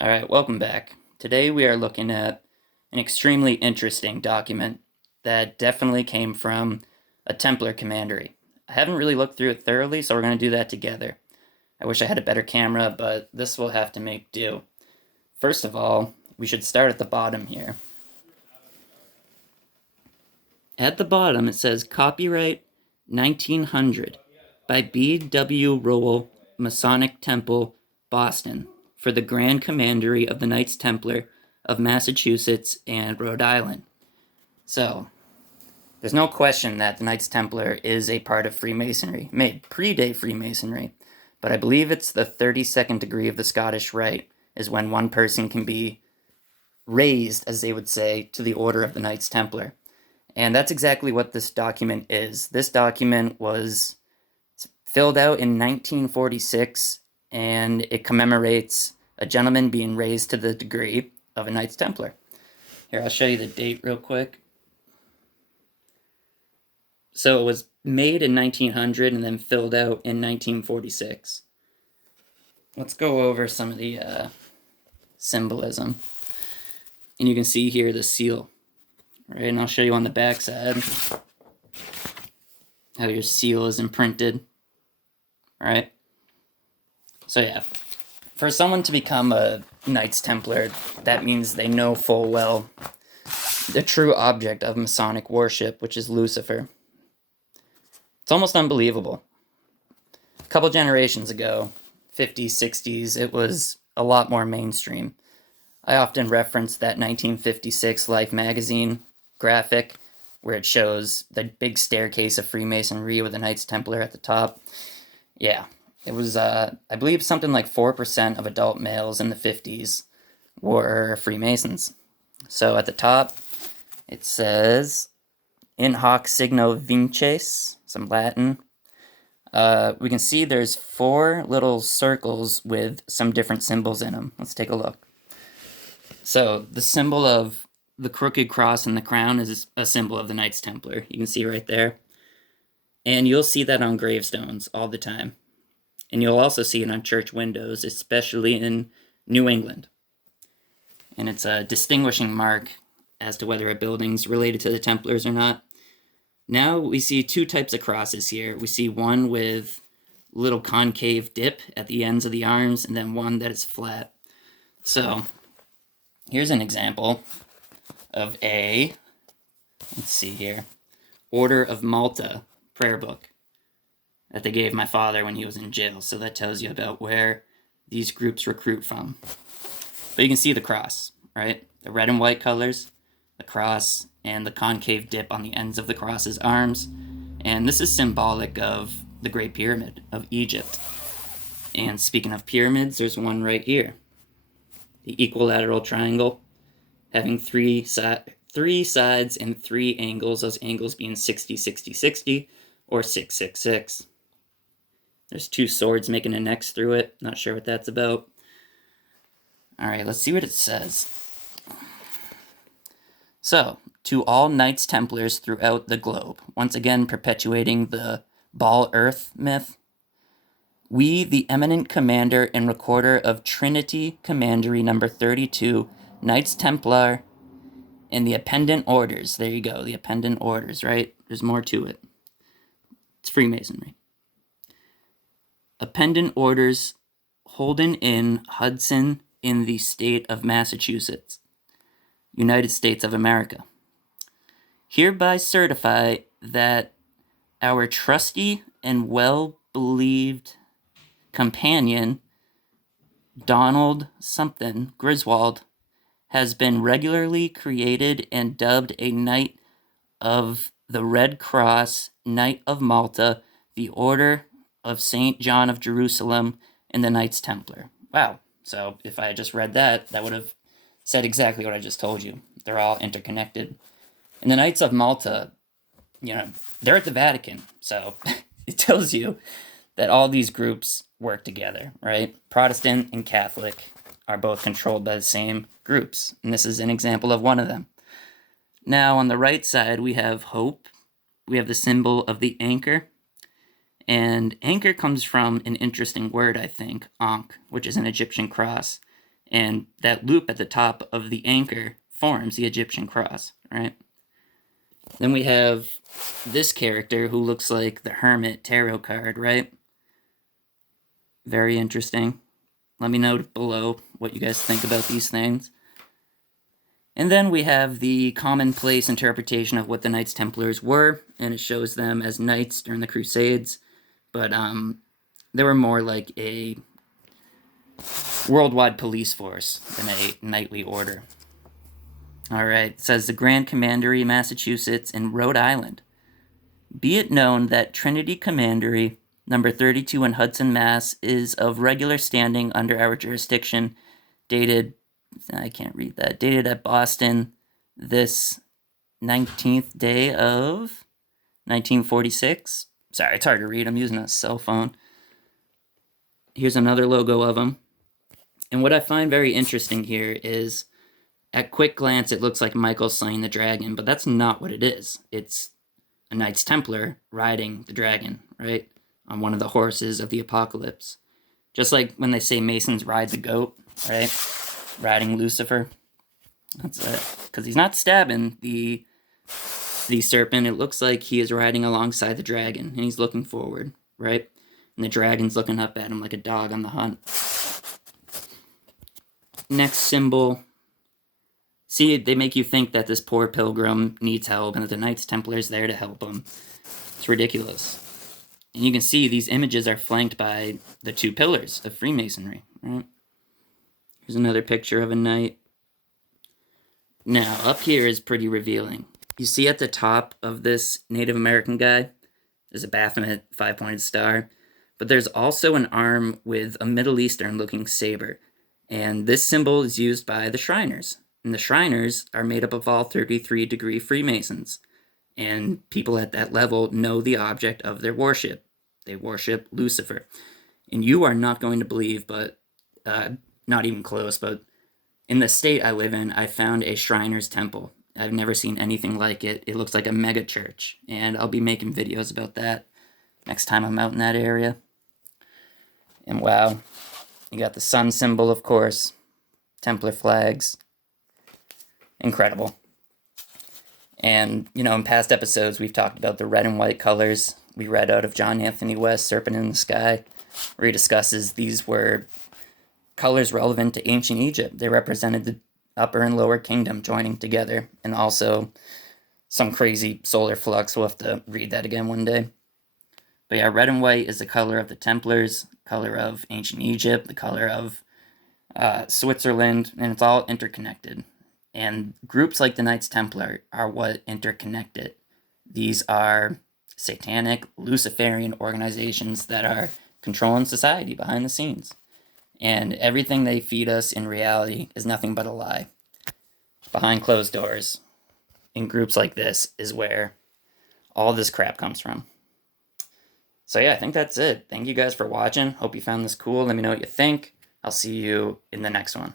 Alright, welcome back. Today we are looking at an extremely interesting document that definitely came from a Templar commandery. I haven't really looked through it thoroughly, so we're going to do that together. I wish I had a better camera, but this will have to make do. First of all, we should start at the bottom here. At the bottom it says copyright 1900 by B.W. Rowell, Masonic Temple, Boston, for the Grand Commandery of the Knights Templar of Massachusetts and Rhode Island. So, there's no question that the Knights Templar is a part of Freemasonry. It may predate Freemasonry, but I believe it's the 32nd degree of the Scottish Rite is when one person can be raised, as they would say, to the Order of the Knights Templar. And that's exactly what this document is. This document was filled out in 1946, and it commemorates a gentleman being raised to the degree of a Knights Templar. Here, I'll show you the date real quick. So it was made in 1900 and then filled out in 1946. Let's go over some of the symbolism. And you can see here the seal. Right, and I'll show you on the back side how your seal is imprinted. Right? So yeah, for someone to become a Knights Templar, that means they know full well the true object of Masonic worship, which is Lucifer. It's almost unbelievable. A couple generations ago, 50s, 60s, it was a lot more mainstream. I often reference that 1956 Life magazine graphic where it shows the big staircase of Freemasonry with the Knights Templar at the top. Yeah, it was, I believe, something like 4% of adult males in the 50s were Freemasons. So at the top, it says, in hoc signo vinces, some Latin. We can see there's 4 little circles with some different symbols in them. Let's take a look. So the symbol of the crooked cross and the crown is a symbol of the Knights Templar. You can see right there. And you'll see that on gravestones all the time. And you'll also see it on church windows, especially in New England. And it's a distinguishing mark as to whether a building's related to the Templars or not. Now we see 2 types of crosses here. We see one with little concave dip at the ends of the arms, and then one that is flat. So here's an example of let's see here, Order of Malta prayer book that they gave my father when he was in jail. So that tells you about where these groups recruit from. But you can see the cross, right? The red and white colors, the cross, and the concave dip on the ends of the cross's arms. And this is symbolic of the Great Pyramid of Egypt. And speaking of pyramids, there's one right here. The equilateral triangle, having three sides and 3 angles, those angles being 60, 60, 60, or 6, 6, 6. There's 2 swords making an X through it. Not sure what that's about. Alright, let's see what it says. So, to all Knights Templars throughout the globe, once again perpetuating the Ball Earth myth, we, the eminent commander and recorder of Trinity Commandery number 32, Knights Templar, and the appendant orders. There you go, the appendant orders, right? There's more to it. It's Freemasonry. Appendant orders Holden in Hudson in the state of Massachusetts, United States of America. Hereby certify that our trusty and well-believed companion, Donald something Griswold, has been regularly created and dubbed a Knight of the Red Cross, Knight of Malta, the Order of St. John of Jerusalem, and the Knights Templar. Wow. So if I had just read that, that would have said exactly what I just told you. They're all interconnected. And the Knights of Malta, they're at the Vatican. So it tells you that all these groups work together, right? Protestant and Catholic are both controlled by the same groups. And this is an example of one of them. Now, on the right side, we have hope. We have the symbol of the anchor. And anchor comes from an interesting word, I think, Ankh, which is an Egyptian cross. And that loop at the top of the anchor forms the Egyptian cross, right? Then we have this character who looks like the Hermit tarot card, right? Very interesting. Let me know below what you guys think about these things. And then we have the commonplace interpretation of what the Knights Templars were, and it shows them as knights during the Crusades, but they were more like a worldwide police force than a knightly order. Alright, it says the Grand Commanderie, Massachusetts, and Rhode Island. Be it known that Trinity Commanderie, number 32 in Hudson, Mass., is of regular standing under our jurisdiction, dated at Boston, this 19th day of 1946. Sorry, it's hard to read. I'm using a cell phone. Here's another logo of them. And what I find very interesting here is, at quick glance, it looks like Michael slaying the dragon, but that's not what it is. It's a Knights Templar riding the dragon, right? On one of the horses of the apocalypse. Just like when they say Masons ride the goat, right? Riding Lucifer. That's it. Because he's not stabbing the serpent. It looks like he is riding alongside the dragon, and he's looking forward, right? And the dragon's looking up at him like a dog on the hunt. Next symbol. See, they make you think that this poor pilgrim needs help and that the Knights Templar's there to help him. It's ridiculous. And you can see these images are flanked by the two pillars of Freemasonry, right? Here's another picture of a knight. Now, up here is pretty revealing. You see at the top of this Native American guy, there's a Baphomet 5-pointed star, but there's also an arm with a Middle Eastern-looking saber. And this symbol is used by the Shriners. And the Shriners are made up of all 33-degree Freemasons. And people at that level know the object of their worship. They worship Lucifer. And you are not going to believe, but not even close, but in the state I live in, I found a Shriners temple. I've never seen anything like it. It looks like a mega church. And I'll be making videos about that next time I'm out in that area. And wow, you got the sun symbol, of course. Templar flags. Incredible. And, you know, in past episodes, we've talked about the red and white colors. We read out of John Anthony West, Serpent in the Sky, where he discusses these were colors relevant to ancient Egypt. They represented the upper and lower kingdom joining together, and also some crazy solar flux. We'll have to read that again one day. But yeah, red and white is the color of the Templars, color of ancient Egypt, the color of Switzerland, and it's all interconnected. And groups like the Knights Templar are what interconnect it. These are satanic, Luciferian organizations that are controlling society behind the scenes. And everything they feed us in reality is nothing but a lie. Behind closed doors, in groups like this, is where all this crap comes from. So yeah, I think that's it. Thank you guys for watching. Hope you found this cool. Let me know what you think. I'll see you in the next one.